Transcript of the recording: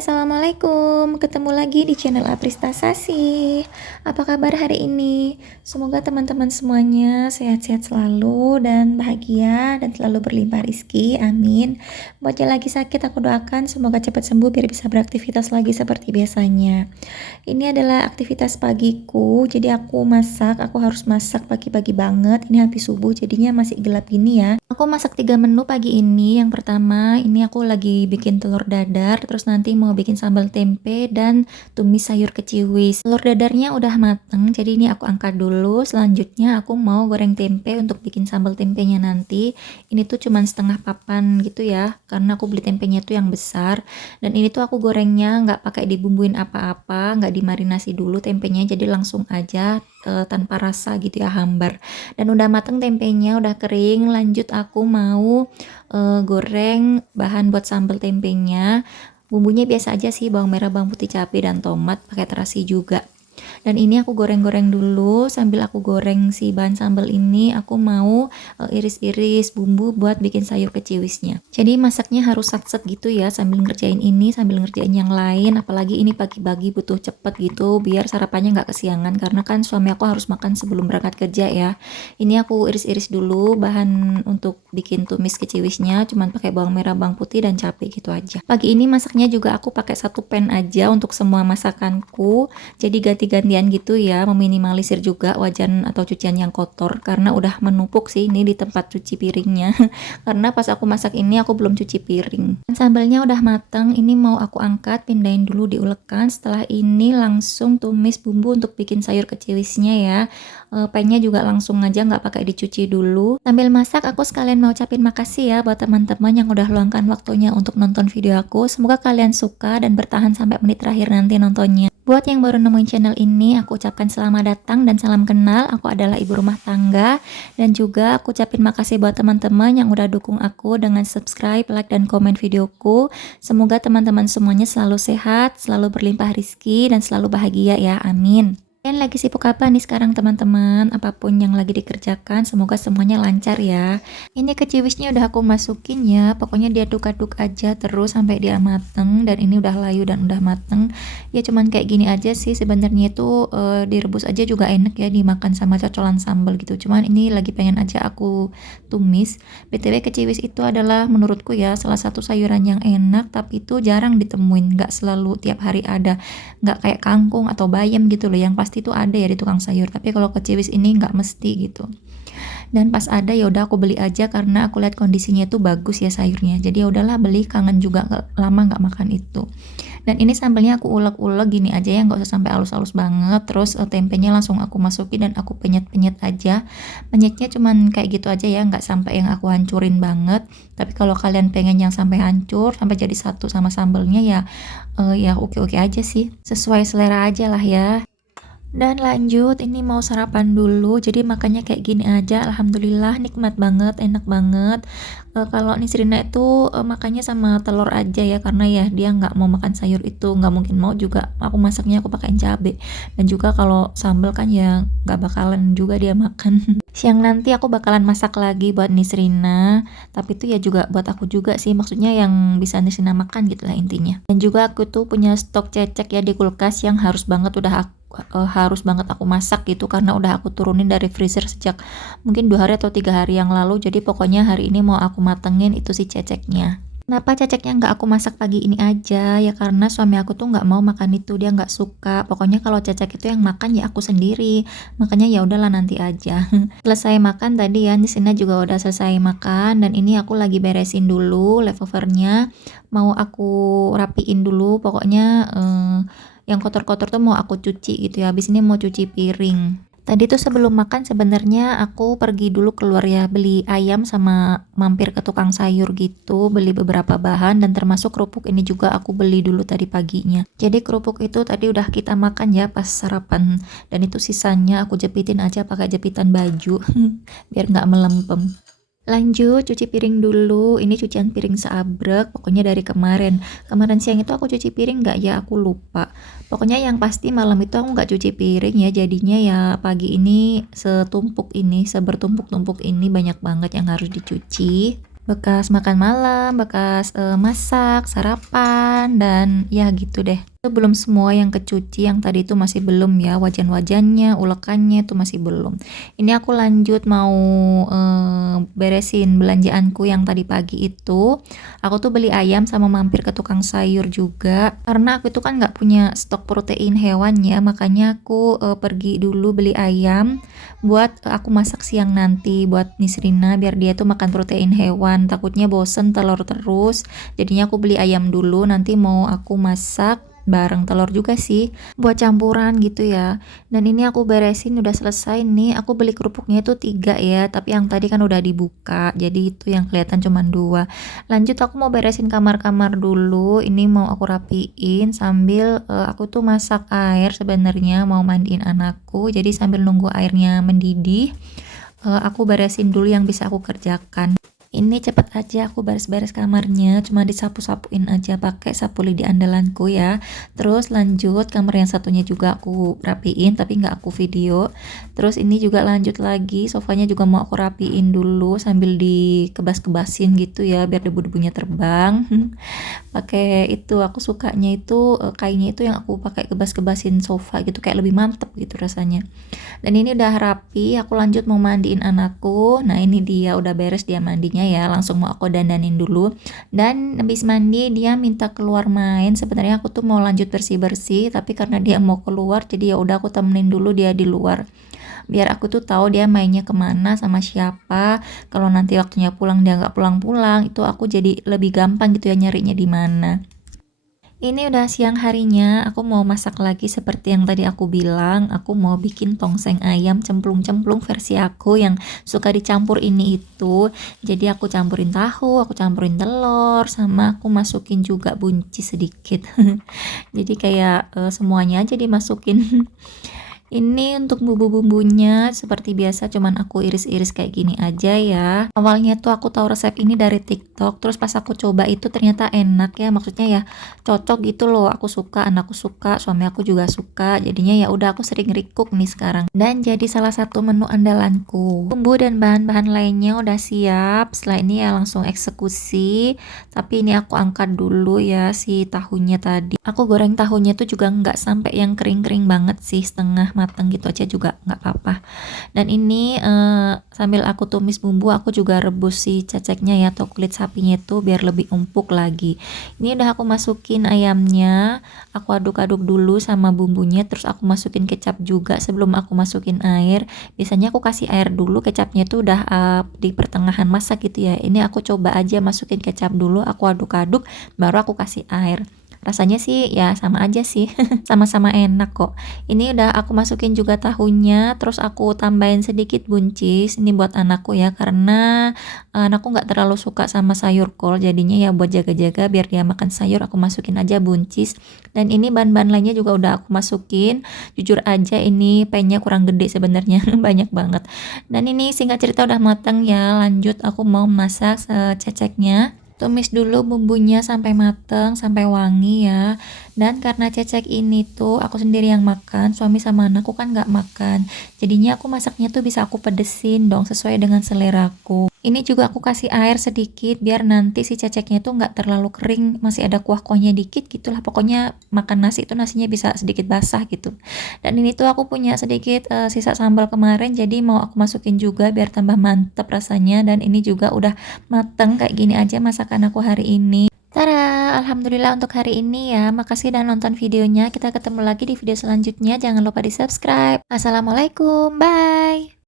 Assalamualaikum. Ketemu lagi di channel Aprista Sasi. Apa kabar hari ini? Semoga teman-teman semuanya sehat-sehat selalu dan bahagia dan selalu berlimpah rezeki. Amin. Buat yang lagi sakit, aku doakan semoga cepat sembuh biar bisa beraktivitas lagi seperti biasanya. Ini adalah aktivitas pagiku. Jadi aku harus masak pagi-pagi banget. Ini habis subuh, jadinya masih gelap gini ya. Aku masak 3 menu pagi ini. Yang pertama, ini aku lagi bikin telur dadar, terus nanti mau bikin sambal tempe dan tumis sayur keciwis. Telur dadarnya udah mateng, jadi ini aku angkat dulu. Selanjutnya aku mau goreng tempe untuk bikin sambal tempenya nanti. Ini tuh cuman setengah papan gitu ya, karena aku beli tempenya tuh yang besar. Dan ini tuh aku gorengnya nggak pakai dibumbuin apa-apa, nggak dimarinasi dulu tempenya, jadi langsung aja tanpa rasa gitu ya, hambar. Dan udah mateng tempenya, udah kering. Lanjut aku mau goreng bahan buat sambal tempenya. Bumbunya biasa aja sih, bawang merah, bawang putih, cabai, dan tomat, pakai terasi juga. Dan ini aku goreng-goreng dulu. Sambil aku goreng si bahan sambal ini, aku mau iris-iris bumbu buat bikin sayur keciwisnya. Jadi masaknya harus sat-set gitu ya, sambil ngerjain ini, sambil ngerjain yang lain. Apalagi ini pagi-pagi butuh cepet gitu, biar sarapannya nggak kesiangan. Karena kan suami aku harus makan sebelum berangkat kerja ya. Ini aku iris-iris dulu bahan untuk bikin tumis keciwisnya. Cuman pakai bawang merah, bawang putih, dan cabai gitu aja. Pagi ini masaknya juga aku pakai satu pan aja untuk semua masakanku. Jadi ganti-gantian gitu ya, meminimalisir juga wajan atau cucian yang kotor karena udah menumpuk sih ini di tempat cuci piringnya. Karena pas aku masak ini aku belum cuci piring. Sambalnya udah matang, ini mau aku angkat, pindahin dulu diulekan. Setelah ini langsung tumis bumbu untuk bikin sayur keciwisnya ya. Pannya juga langsung aja, nggak pakai dicuci dulu. Sambil masak aku sekalian mau ucapin makasih ya buat teman-teman yang udah luangkan waktunya untuk nonton video aku. Semoga kalian suka dan bertahan sampai menit terakhir nanti nontonnya. Buat yang baru nemuin channel ini, aku ucapkan selamat datang dan salam kenal. Aku adalah ibu rumah tangga. Dan juga aku ucapin makasih buat teman-teman yang udah dukung aku dengan subscribe, like, dan komen videoku. Semoga teman-teman semuanya selalu sehat, selalu berlimpah rezeki, dan selalu bahagia ya. Amin. Kalian lagi sibuk apa nih sekarang teman-teman? Apapun yang lagi dikerjakan, semoga semuanya lancar ya. Ini keciwisnya udah aku masukin ya. Pokoknya diaduk-aduk aja terus sampai dia mateng. Dan ini udah layu dan udah mateng. Ya cuman kayak gini aja sih. Sebenarnya itu direbus aja juga enak ya, dimakan sama cocolan sambal gitu. Cuman ini lagi pengen aja aku tumis. BTW keciwis itu adalah menurutku ya salah satu sayuran yang enak, tapi itu jarang ditemuin. Nggak selalu tiap hari ada. Nggak kayak kangkung atau bayam gitu loh yang pasti itu ada ya di tukang sayur, tapi kalau keciwis ini nggak mesti gitu. Dan pas ada ya udah aku beli aja karena aku lihat kondisinya itu bagus ya sayurnya, jadi ya udahlah beli, kangen juga lama nggak makan itu. Dan ini sambalnya aku ulek-ulek gini aja ya, nggak usah sampai halus-halus banget. Terus tempenya langsung aku masukin dan aku penyet-penyet aja. Penyetnya cuman kayak gitu aja ya, nggak sampai yang aku hancurin banget. Tapi kalau kalian pengen yang sampai hancur, sampai jadi satu sama sambalnya ya, ya oke-oke aja sih, sesuai selera aja lah ya. Dan lanjut, ini mau sarapan dulu, jadi makannya kayak gini aja. Alhamdulillah nikmat banget, enak banget. Kalau Nisrina itu makannya sama telur aja ya, karena ya dia nggak mau makan sayur itu, nggak mungkin mau juga aku masaknya aku pakai cabai. Dan juga kalau sambal kan ya nggak bakalan juga dia makan. Siang nanti aku bakalan masak lagi buat Nisrina, tapi itu ya juga buat aku juga sih, maksudnya yang bisa Nisrina makan gitu lah intinya. Dan juga aku tuh punya stok cecek ya di kulkas yang harus banget aku masak gitu, karena udah aku turunin dari freezer sejak mungkin 2 hari atau 3 hari yang lalu. Jadi pokoknya hari ini mau aku matengin itu si ceceknya. Kenapa ceceknya nggak aku masak pagi ini aja ya, karena suami aku tuh nggak mau makan itu, dia nggak suka. Pokoknya kalau cecek itu yang makan ya aku sendiri, makanya ya udahlah nanti aja. Selesai makan tadi ya, di sini juga udah selesai makan. Dan ini aku lagi beresin dulu leftovernya, mau aku rapiin dulu. Pokoknya yang kotor-kotor tuh mau aku cuci gitu ya. Habis ini mau cuci piring. Tadi tuh sebelum makan sebenarnya aku pergi dulu keluar ya, beli ayam sama mampir ke tukang sayur gitu, beli beberapa bahan dan termasuk kerupuk ini juga aku beli dulu tadi paginya. Jadi kerupuk itu tadi udah kita makan ya pas sarapan, dan itu sisanya aku jepitin aja pakai jepitan baju biar nggak melempem. Lanjut cuci piring dulu. Ini cucian piring seabrek, pokoknya dari kemarin. Kemarin siang itu aku cuci piring nggak ya, aku lupa. Pokoknya yang pasti malam itu aku nggak cuci piring ya, jadinya ya pagi ini sebertumpuk-tumpuk ini banyak banget yang harus dicuci. bekas makan malam, bekas masak, sarapan, dan ya gitu deh. Itu belum semua yang kecuci, yang tadi itu masih belum ya, wajan-wajannya, ulekannya itu masih belum. Ini aku lanjut mau beresin belanjaanku yang tadi pagi itu. Aku tuh beli ayam sama mampir ke tukang sayur juga. Karena aku itu kan nggak punya stok protein hewan ya, makanya aku pergi dulu beli ayam buat aku masak siang nanti buat Nisrina biar dia tuh makan protein hewan. Takutnya bosen telur terus. Jadinya aku beli ayam dulu, nanti mau aku masak bareng telur juga sih buat campuran gitu ya. Dan ini aku beresin udah selesai nih. Aku beli kerupuknya itu 3 ya, tapi yang tadi kan udah dibuka, jadi itu yang kelihatan cuma 2. Lanjut aku mau beresin kamar-kamar dulu. Ini mau aku rapiin sambil aku tuh masak air sebenarnya mau mandiin anakku. Jadi sambil nunggu airnya mendidih, aku beresin dulu yang bisa aku kerjakan. Ini cepet aja aku beres-beres kamarnya, cuma disapu-sapuin aja pakai sapu lidi andalanku ya. Terus lanjut kamar yang satunya juga aku rapiin tapi nggak aku video. Terus ini juga lanjut lagi, sofanya juga mau aku rapiin dulu sambil dikebas-kebasin gitu ya biar debu-debunya terbang. Pakai itu aku sukanya itu kainnya itu yang aku pakai kebas-kebasin sofa gitu, kayak lebih mantep gitu rasanya. Dan ini udah rapi, aku lanjut mau mandiin anakku. Nah ini dia udah beres dia mandinya ya, langsung mau aku dandanin dulu. Dan habis mandi dia minta keluar main. Sebenarnya aku tuh mau lanjut bersih-bersih, tapi karena dia mau keluar jadi ya udah aku temenin dulu dia di luar. Biar aku tuh tahu dia mainnya kemana sama siapa. Kalau nanti waktunya pulang dia nggak pulang-pulang, itu aku jadi lebih gampang gitu ya nyarinya di mana. Ini udah siang harinya, aku mau masak lagi seperti yang tadi aku bilang. Aku mau bikin tongseng ayam cemplung-cemplung versi aku yang suka dicampur ini itu. Jadi aku campurin tahu, aku campurin telur, sama aku masukin juga buncis sedikit. Jadi kayak semuanya aja dimasukin. Ini untuk bumbu-bumbunya seperti biasa cuman aku iris-iris kayak gini aja ya. Awalnya tuh aku tahu resep ini dari TikTok, terus pas aku coba itu ternyata enak ya, maksudnya ya cocok gitu loh. Aku suka, anakku suka, suami aku juga suka. Jadinya ya udah aku sering recook nih sekarang. Dan jadi salah satu menu andalanku. Bumbu dan bahan-bahan lainnya udah siap. Setelah ini ya langsung eksekusi. Tapi ini aku angkat dulu ya si tahunya tadi. Aku goreng tahunya tuh juga nggak sampai yang kering-kering banget sih, setengah matang gitu aja juga nggak apa-apa. Dan ini sambil aku tumis bumbu aku juga rebus si ceceknya ya atau kulit sapinya itu biar lebih empuk lagi. Ini udah aku masukin ayamnya, aku aduk-aduk dulu sama bumbunya, terus aku masukin kecap juga sebelum aku masukin air. Biasanya aku kasih air dulu, kecapnya tuh udah di pertengahan masak gitu ya. Ini aku coba aja masukin kecap dulu, aku aduk-aduk baru aku kasih air. Rasanya sih ya sama aja sih, sama-sama enak kok. Ini udah aku masukin juga tahunya, terus aku tambahin sedikit buncis. Ini buat anakku ya, karena anakku nggak terlalu suka sama sayur kol, jadinya ya buat jaga-jaga biar dia makan sayur aku masukin aja buncis. Dan ini bahan-bahan lainnya juga udah aku masukin. Jujur aja ini pennya kurang gede sebenarnya, banyak banget. Dan ini singkat cerita udah matang ya. Lanjut aku mau masak ceceknya. Tumis dulu bumbunya sampai mateng, sampai wangi ya. Dan karena cecek ini tuh aku sendiri yang makan, suami sama anakku kan nggak makan. Jadinya aku masaknya tuh bisa aku pedesin dong sesuai dengan seleraku. Ini juga aku kasih air sedikit biar nanti si ceceknya tuh nggak terlalu kering, masih ada kuah-kuahnya dikit gitulah. Pokoknya makan nasi itu nasinya bisa sedikit basah gitu. Dan ini tuh aku punya sedikit sisa sambal kemarin, jadi mau aku masukin juga biar tambah mantep rasanya. Dan ini juga udah mateng kayak gini aja masakan aku hari ini. Tada, alhamdulillah untuk hari ini ya. Makasih udah nonton videonya. Kita ketemu lagi di video selanjutnya. Jangan lupa di subscribe. Assalamualaikum, bye.